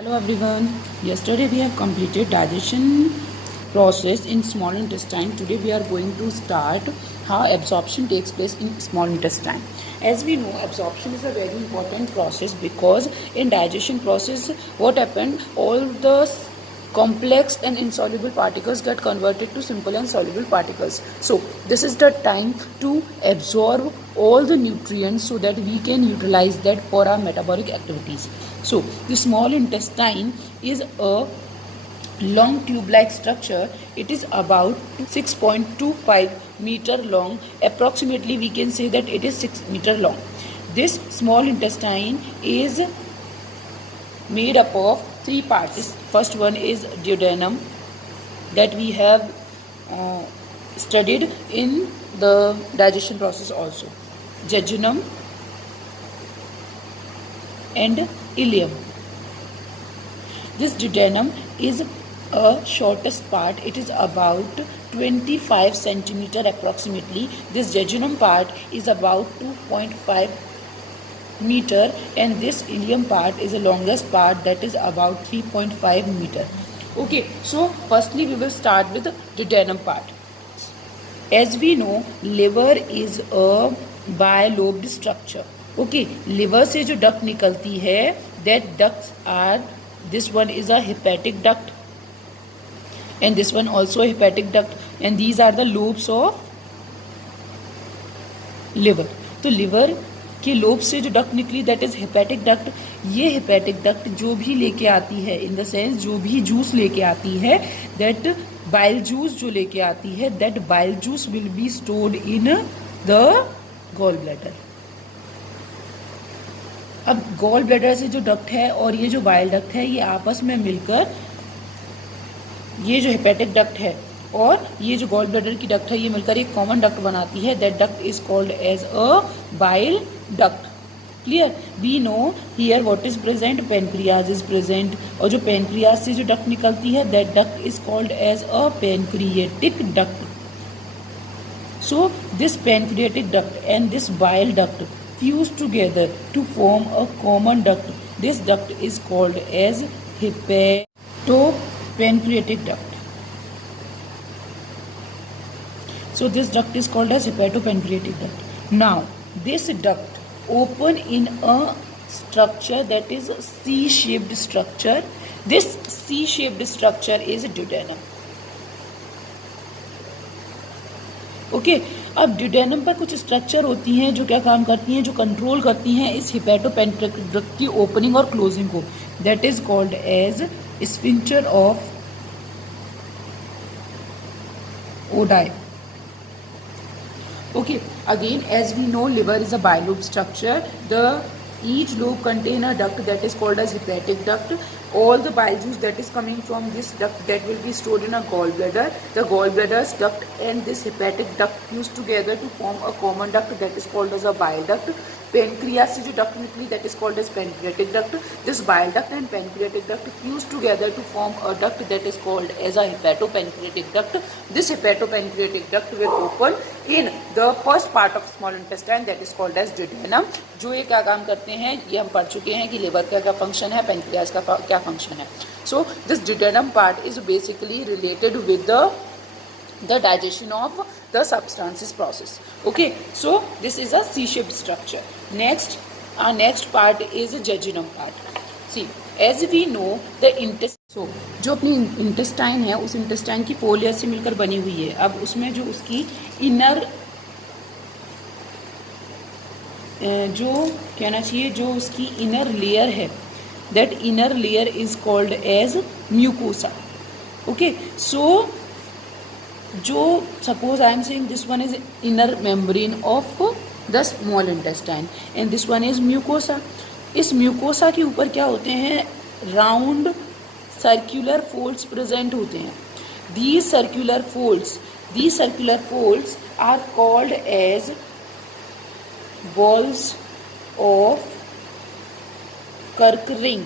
Hello everyone. Yesterday we have completed digestion process in small intestine. Today we are going to start how absorption takes place in small intestine. As we know, absorption is a very important process because in digestion process what happened, all the complex and insoluble particles get converted to simple and soluble particles. So this is the time to absorb all the nutrients so that we can utilize that for our metabolic activities. So the small intestine is a long tube-like structure. It is about 6.25 meter long. Approximately we can say that it is 6 meter long. This small intestine is made up of three parts. First one is duodenum that we have studied in the digestion process also. Jejunum and ileum. This duodenum is a shortest part. It is about 25 centimeter approximately. This jejunum part is about 2.5 meter and this ileum part is the longest part, that is about 3.5 meter. Okay, so firstly we will start with the duodenum part. As we know, liver is a bilobed structure. Okay, liver से जो duct निकलती है, that ducts are, this one is a hepatic duct and this one also a hepatic duct, and these are the lobes of liver. तो liver के lobe से जो duct निकली, that is hepatic duct. ये hepatic duct जो भी लेके आती है, इन द सेंस जो भी जूस लेके आती है, दैट बाइल जूस जो लेके आती है, that bile juice will be stored in the gall bladder. अब गॉल ब्लैडर से जो डक्ट है और ये जो बाइल डक्ट है, ये आपस में मिलकर ये जो हेपेटिक डक्ट है और ये जो गॉल ब्लैडर की डक्ट है, ये मिलकर एक कॉमन डक्ट बनाती है. That duct is called as a bile duct. Clear? We know here what is present, pancreas is present, और जो पेनक्रियाज से जो डक्ट निकलती है, that duct is called as a pancreatic duct. So this pancreatic duct and this bile duct fuse together to form a common duct. This duct is called as hepatopancreatic duct. So this duct is called as hepatopancreatic duct. Now this duct open in a structure that is a C-shaped structure. This C-shaped structure is duodenum. Okay, अब duodenum पर कुछ structure होती हैं जो क्या काम करती हैं, जो कंट्रोल करती हैं इस हेपेटोपेंक्रेटिक डक्ट की ओपनिंग और क्लोजिंग को. That is called as sphincter of Oddi. Okay, again as we know, liver is a bilobe structure. Each lobe contain a duct that is called as hepatic duct. All the bile juice that is coming from this duct, that will be stored in a gallbladder. The gallbladder's duct and this hepatic duct fuse together to form a common duct that is called as a bile duct. Pancreas से जो duct निकली, that is called as pancreatic duct. This bile duct and pancreatic duct fuse together to form a duct that is called as a hepatopancreatic duct. This hepatopancreatic duct will open in the first part of small intestine, that is called as duodenum. जो ये क्या काम करते हैं, ये हम पढ़ चुके हैं कि लिवर का क्या फंक्शन है, पेनक्रियाज का क्या फंक्शन है. So this duodenum part is basically related with the digestion of the substances process. Okay, so this is a C-shaped structure. Next, our next part is jejunum part. See, as we know, the intestine, so जो अपनी intestine है, उस intestine की 4 layers से मिलकर बनी हुई है. अब उसमें जो उसकी inner जो कहना चाहिए, जो उसकी inner layer है, that inner layer is called as mucosa. Okay, so जो suppose I am saying this one is inner membrane of the small intestine and this one is mucosa. इस mucosa के ऊपर क्या होते हैं, round circular folds present होते हैं. These circular folds are called as walls of Kerckring.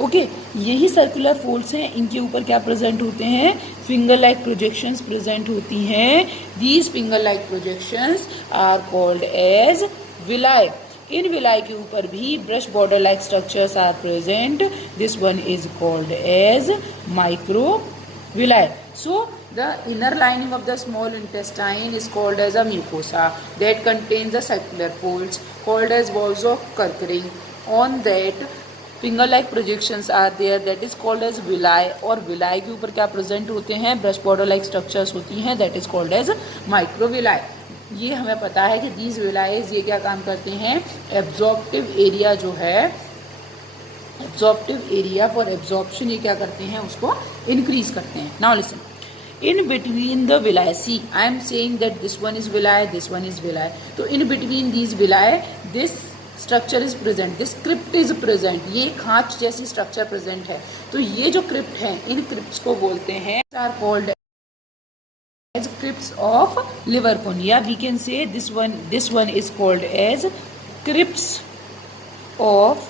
Okay, यही circular folds हैं, इनके ऊपर क्या प्रेजेंट होते हैं, फिंगर लाइक प्रोजेक्शंस प्रेजेंट होती हैं. These finger like projections are called as villi. इन विलाई के ऊपर भी brush border like structures are present. This one is called as microvilli. So the inner lining of the small intestine is called as a mucosa that contains the circular folds called as walls of Kerckering. On that finger like projections are there, that is called as villi. और villi के ऊपर क्या present होते हैं, brush border like structures होती हैं, that is called as microvilli. ये हमें पता है कि these villi ये क्या काम करते हैं, एब्जॉर्प्टिव एरिया जो है, एब्जॉर्प्टिव एरिया फॉर एब्जॉर्प्शन, ये क्या करते हैं, उसको इंक्रीज करते हैं. Now listen, in between the villi, see I am saying that this one is villi, this one is villi. So in between these villi this structure is present, this crypt is present. ये खांच जैसी structure present है. तो ये जो crypt है, इन crypts को बोलते हैं, are called as crypts of Liverpool. Yeah, we can say this one is called as crypts of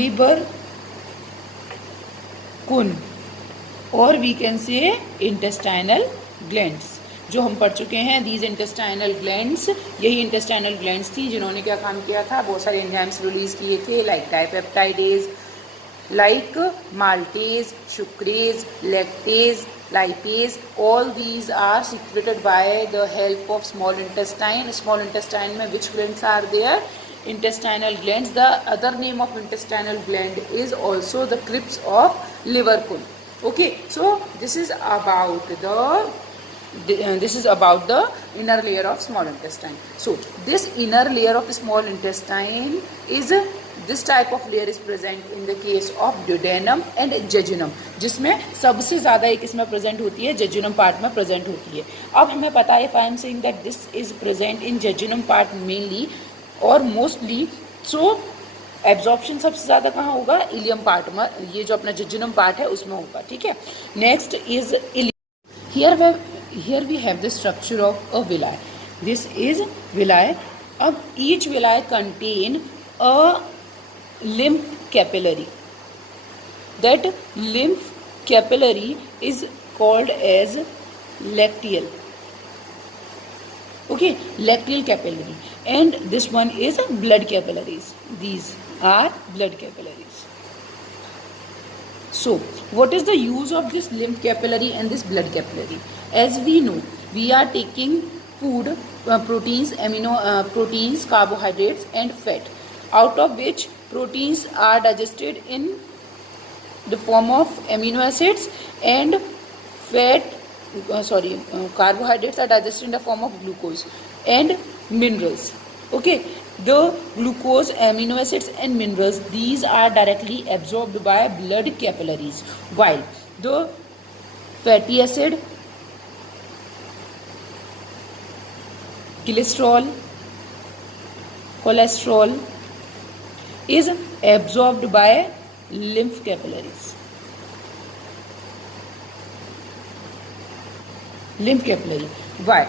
Liverpool. और we can say intestinal glands, जो हम पढ़ चुके हैं. दीज इंटेस्टाइनल ग्लैंड्स, यही इंटेस्टाइनल ग्लैंड्स थी जिन्होंने क्या काम किया था, बहुत सारे एंजाइम्स रिलीज किए थे, like dipeptidase, like maltase, sucrase, lactase, lipase. All these are secreted by the help of small intestine. Small intestine में which glands are there, intestinal glands. The other name of intestinal gland is also the crypts of Liverpool. Okay, so this is about the inner layer of small intestine. So this inner layer of small intestine is this type of layer is present in the case of duodenum and jejunum, जिसमें सबसे ज़्यादा एक इसमें present होती है, jejunum part में present होती है. अब हमें पता है, if I am saying that this is present in jejunum part mainly और मोस्टली, सो एब्जॉर्प्शन सबसे ज़्यादा कहाँ होगा, इलियम पार्ट में, ये जो अपना जेजुनम पार्ट है उसमें होगा. ठीक है. Next is ileum. Here we have the structure of a villi. This is villi. अब each villi contain a lymph capillary. That lymph capillary is called as lacteal. Okay, lacteal capillary, and this one is blood capillaries. These are blood capillaries. So what is the use of this lymph capillary and this blood capillary? As we know, we are taking food, proteins, proteins, carbohydrates and fat, out of which proteins are digested in the form of amino acids and fat, carbohydrates are digested in the form of glucose and minerals. Okay, the glucose, amino acids and minerals, these are directly absorbed by blood capillaries, while the fatty acid, cholesterol is absorbed by lymph capillaries. Lymph capillary. Why,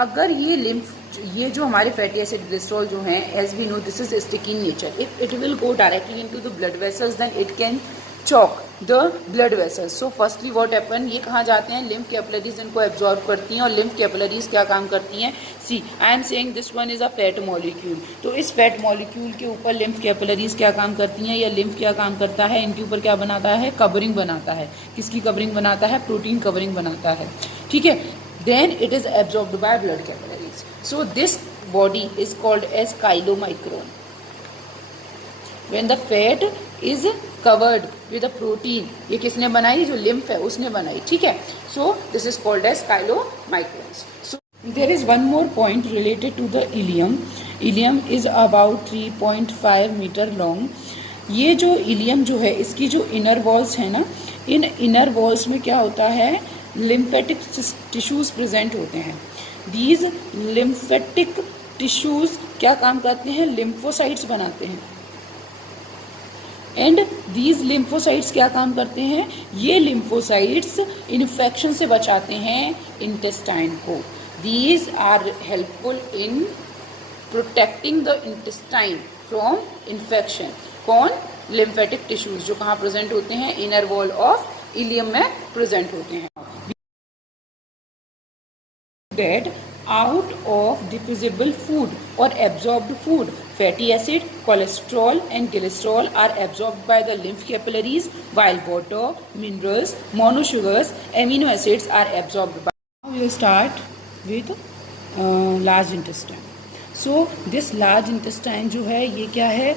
अगर ये lymph, ये जो हमारे fatty acid, cholesterol जो हैं, as we know this is sticky in nature. If it will go directly into the blood vessels then it can choke the blood vessels. So firstly what happen, ये कहाँ जाते हैं, lymph capillaries इनको absorb करती हैं. और lymph capillaries क्या काम करती हैं, see I'm saying this one is a fat molecule. तो इस फैट मॉलिक्यूल के ऊपर लिम्फ कैपिलरीज क्या काम करती हैं, या लिम्फ क्या काम करता है, इनके ऊपर क्या बनाता है, कवरिंग बनाता है. किसकी कवरिंग बनाता है, प्रोटीन कवरिंग बनाता है. ठीक है. Then it is absorbed by blood capillaries. So this body is called as chylomicron. When the fat is covered with a protein, ये किसने बनाई, जो lymph है उसने बनाई. ठीक है. So this is called as chylomicrons. So there is one more point related to the ileum. Ileum is about 3.5 meter long. ये जो इलियम जो है, इसकी जो इनर वॉल्स है ना, इन इनर वॉल्स में क्या होता है, लिम्फेटिक टिश्यूज प्रेजेंट होते हैं. दीज लिम्फेटिक टिश्यूज क्या काम करते हैं, लिम्फोसाइट्स बनाते हैं. एंड दीज लिम्फोसाइट्स क्या काम करते हैं, ये लिम्फोसाइट्स इन्फेक्शन से बचाते हैं इंटेस्टाइन को. These are helpful in protecting the intestine from infection. कौन, लिम्फेटिक टिश्यूज, जो कहाँ प्रेजेंट होते हैं, इनर वॉल ऑफ इलियम में प्रेजेंट होते हैं. That out of diffusible food or absorbed food. Fatty acid, cholesterol and glycerol are absorbed by the lymph capillaries, while water, minerals, monosugars, amino acids are absorbed by. Now we will start with large intestine. So this large intestine जो है ये क्या है,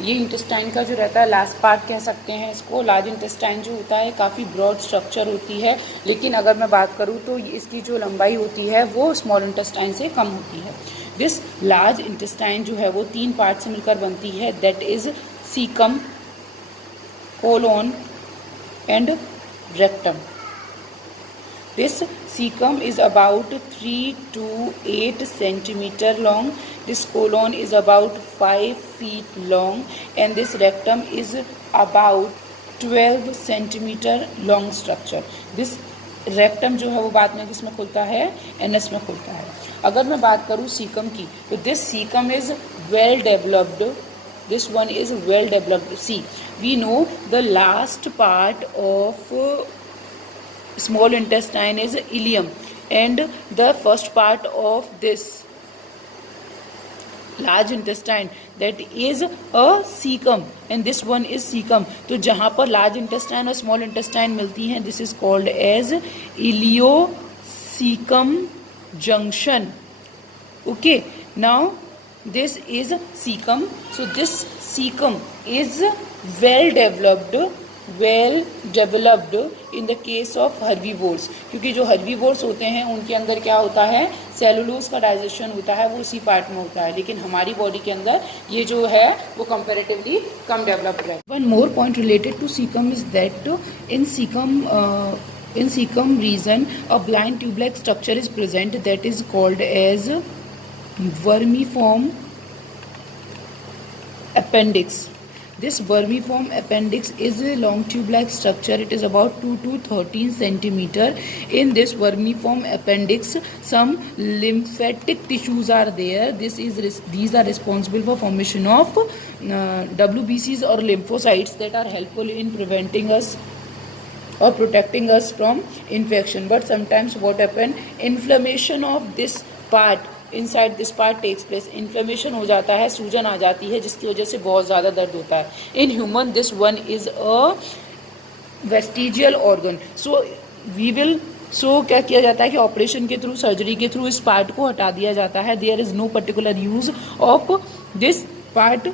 ये intestine का जो रहता है लास्ट पार्ट कह सकते हैं इसको। लार्ज इंटेस्टाइन जो होता है काफ़ी ब्रॉड स्ट्रक्चर होती है, लेकिन अगर मैं बात करूँ तो इसकी जो लंबाई होती है वो स्मॉल इंटेस्टाइन से कम होती है। दिस लार्ज इंटेस्टाइन जो है वो 3 पार्ट से मिलकर बनती है, that is cecum, colon and rectum. This cecum is about 3 to 8 centimeter long. This colon is about 5 feet long, and this rectum is about 12 centimeter long structure. This rectum जो है वो बाद में किसमें खुलता है, एनस में खुलता है। अगर मैं बात करूँ सीकम की तो this caecum is well developed, this one is well developed. See, we know the last part of small intestine is ileum, and the first part of this large intestine that is a cecum, and this one is cecum. तो जहाँ पर large intestine और small intestine मिलती हैं, this is called as ileocecum junction. Okay, now this is cecum. So this cecum is well developed in the case of herbivores, क्योंकि जो herbivores होते हैं उनके अंदर क्या होता है, सेलुलोज का डाइजेशन होता है, वो उसी पार्ट में होता है, लेकिन हमारी बॉडी के अंदर ये जो है वो कंपैरेटिवली कम डेवलप्ड है। One more point related to cecum is that in cecum region a blind tube-like structure is present that is called as vermiform appendix. This vermiform appendix is a long tube-like structure. It is about 2 to 13 centimeter. In this vermiform appendix, some lymphatic tissues are there. These are responsible for formation of WBCs or lymphocytes that are helpful in preventing us or protecting us from infection. But sometimes what happen, inflammation of this part inside this part takes place, inflammation हो जाता है, सूजन आ जाती है, जिसकी वजह से बहुत ज़्यादा दर्द होता है। In human this one is a vestigial organ. So क्या किया जाता है कि ऑपरेशन के थ्रू, सर्जरी के थ्रू इस पार्ट को हटा दिया जाता है। There is no particular use of this part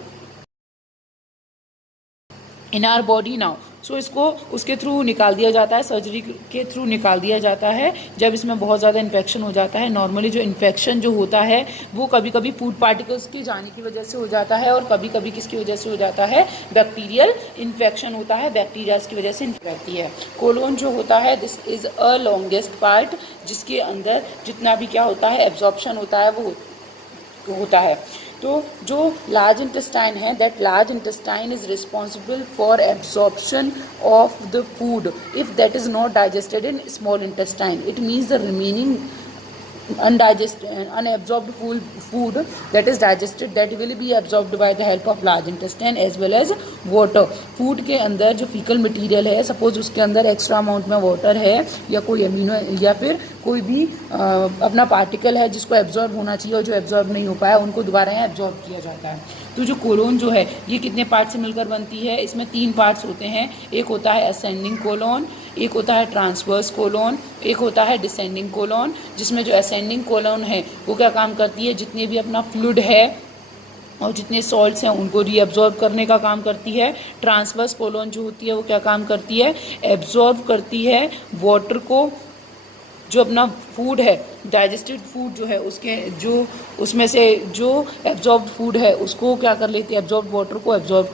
in our body now. So इसको उसके थ्रू निकाल दिया जाता है, सर्जरी के थ्रू निकाल दिया जाता है जब इसमें बहुत ज़्यादा इन्फेक्शन हो जाता है। नॉर्मली जो इन्फेक्शन जो होता है वो कभी कभी फूड पार्टिकल्स के जाने की वजह से हो जाता है, और कभी कभी किसकी वजह से हो जाता है, बैक्टीरियल इन्फेक्शन होता है, बैक्टीरियाज की वजह से रहती है। कोलोन जो होता है this is a longest part, जिसके अंदर जितना भी क्या होता है, एब्जॉर्प्शन होता है वो होता है। तो जो लार्ज इंटेस्टाइन है, that large intestine is responsible for absorption of the food if that is not digested in small intestine. It means the remaining unabsorbed food that is digested, that will be absorbed by the help of large intestine as well as water. Food के अंदर जो faecal material है, suppose उसके अंदर extra amount में water है या कोई अमीनो या फिर कोई भी अपना पार्टिकल है जिसको एब्जॉर्ब होना चाहिए और जो एब्जॉर्ब नहीं हो पाया, उनको दोबारा यहाँ एब्जॉर्ब किया जाता है। तो जो कोलोन जो है ये कितने पार्ट से मिलकर बनती है, इसमें 3 पार्ट्स होते हैं। एक होता है असेंडिंग कोलोन, एक होता है ट्रांसवर्स कोलोन, एक होता है डिसेंडिंग कोलोन। जिसमें जो असेंडिंग कोलोन है वो क्या काम करती है, जितने भी अपना फ्लूइड है और जितने सॉल्ट्स हैं उनको रीअब्जॉर्ब करने का काम करती है। ट्रांसवर्स कोलोन जो होती है वो क्या काम करती है, एब्जॉर्ब करती है वाटर को, जो अपना फूड है, डाइजेस्टेड फूड जो है उसके जो उसमें से जो एब्जॉर्ब फूड है उसको क्या कर लेती है, एब्जॉर्ब वाटर को एब्जॉर्ब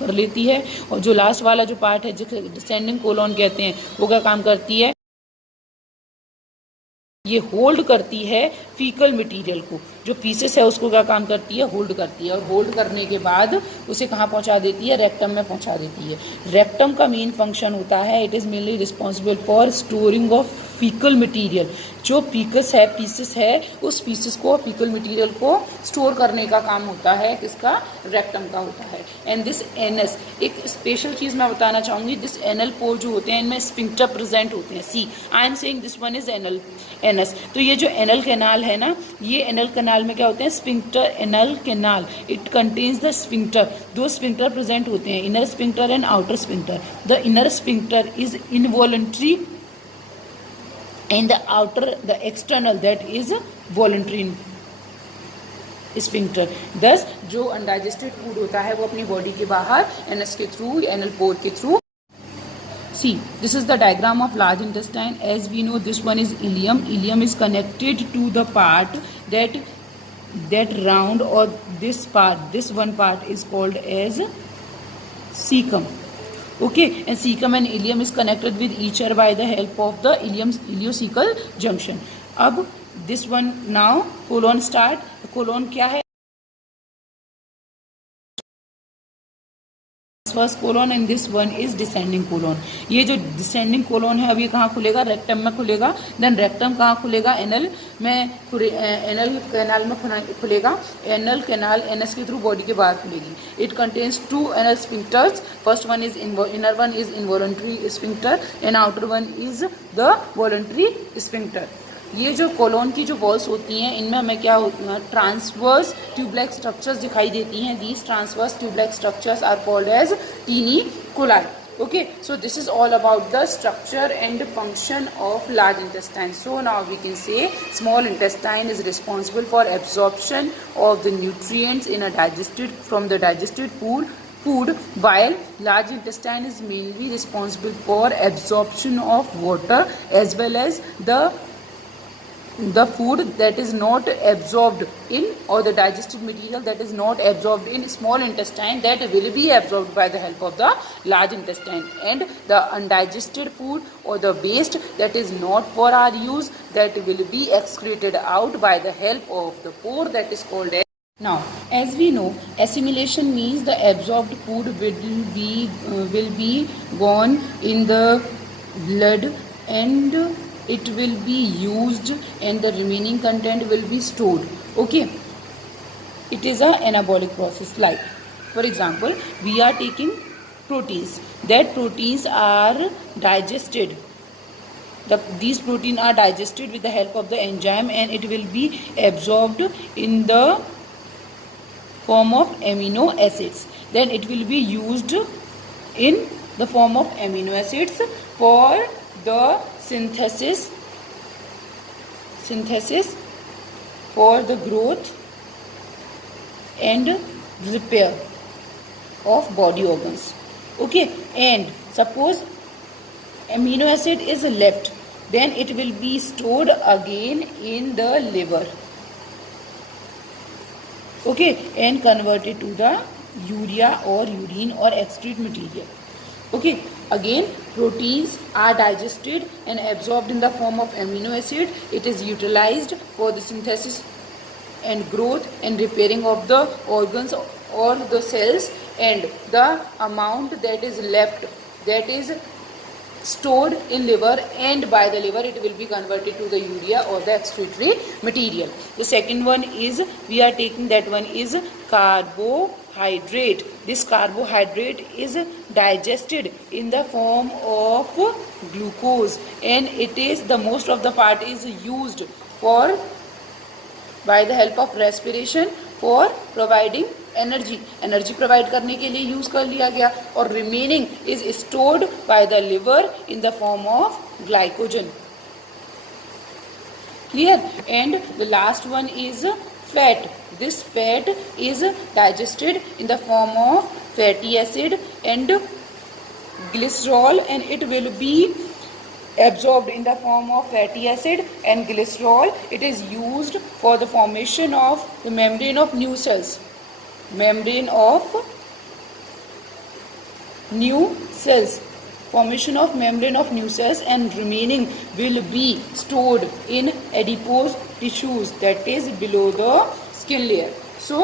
कर लेती है। और जो लास्ट वाला जो पार्ट है जिसे डिसेंडिंग कोलोन कहते हैं, वो क्या काम करती है, ये होल्ड करती है फीकल मटेरियल को, जो पीसेस है उसको क्या काम करती है, होल्ड करती है। और होल्ड करने के बाद उसे कहाँ पहुँचा देती है, रेक्टम में पहुँचा देती है। रेक्टम का मेन फंक्शन होता है, it is mainly responsible for storing of faecal material, जो पीसेस है उस पीसेस को, फीकल मटेरियल को स्टोर करने का काम होता है किसका, रेक्टम का होता है। एंड दिस एनस, एक स्पेशल चीज़ मैं बताना चाहूँगी, दिस एनल पोर जो होते हैं इनमें स्फिंक्टर प्रेजेंट होते हैं। See I'm saying this one is anus. तो ये जो एनल कैनाल है ना, ये एनल कैनाल में क्या होते हैं, sphincter, anal canal, it contains the sphincter, दो स्फिंक्टर प्रेजेंट होते हैं, inner sphincter and outer sphincter. The inner sphincter is involuntary and the outer, the external, that is voluntary sphincter। thus जो undigested food होता है वो अपनी body के बाहर एनस के थ्रू, एनल पोर के through. See, this is the diagram of large intestine. As we know, this one is ileum. Ileum is connected to the part that round, or this part, this one part is called as cecum. Okay, and cecum and ileum is connected with each other by the help of the ileocecal junction. अब this one now colon start, colon क्या है, first colon, and this one is descending colon. ये जो descending colon है अब ये कहाँ खुलेगा, रेक्टम में खुलेगा। देन रेक्टम कहाँ खुलेगा, एनल में, एनल कैनाल में खुलेगा। एनल कैनाल एनस के थ्रू बॉडी के बाहर खुलेगी। It contains two anal sphincters, first one is inner one is involuntary sphincter and outer one is the voluntary sphincter. ये जो कोलोन की जो वॉल्स होती हैं इनमें हमें क्या ट्रांसवर्स ट्यूबलाइक स्ट्रक्चर्स दिखाई देती हैं। These transverse tubelike structures are called as taeniae coli. Okay, so this is all about the structure and function of large intestine. So now we can say small intestine is responsible for absorption of the nutrients in a from the digested food, while large intestine is mainly responsible for absorption of water as well as the food that is not absorbed in, or the digested material that is not absorbed in small intestine, that will be absorbed by the help of the large intestine, and the undigested food or the waste that is not for our use, that will be excreted out by the help of the pore that is called as. Now, as we know, assimilation means the absorbed food will be gone in the blood and it will be used and the remaining content will be stored. Okay, it is a anabolic process. Like for example, we are taking proteins, that proteins are digested, these proteins are digested with the help of the enzyme and it will be absorbed in the form of amino acids. Then it will be used in the form of amino acids for the synthesis for the growth and repair of body organs. Okay, and suppose amino acid is left, then it will be stored again in the liver. Okay, and converted to the urea or urine or excrete material. Okay, again proteins are digested and absorbed in the form of amino acid. It is utilized for the synthesis and growth and repairing of the organs or the cells, and the amount that is left, that is stored in liver, and by the liver it will be converted to the urea or the excretory material. The second one is we are taking, that one is carbohydrate. This carbohydrate is digested in the form of glucose, and it is the most of the part is used for by the help of respiration for providing energy provide करने के लिए use कर लिया गया, और remaining is stored by the liver in the form of glycogen. Clear? And the last one is fat. This fat is digested in the form of fatty acid and glycerol, and it will be absorbed in the form of fatty acid and glycerol. It is used for the formation of the membrane of new cells. Formation of membrane of new cells, and remaining will be stored in adipose tissues, that is below the skin layer. So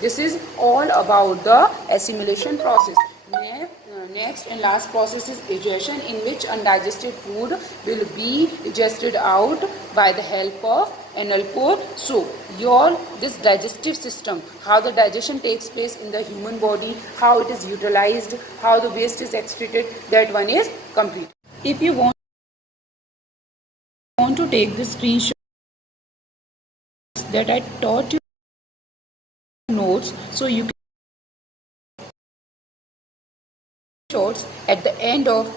this is all about the assimilation process. मैं Next and last process is digestion, in which undigested food will be digested out by the help of anal pore. So this digestive system, how the digestion takes place in the human body, how it is utilized, how the waste is excreted, that one is complete. If you want to take the screenshot that I taught you notes, so you can shots at the end of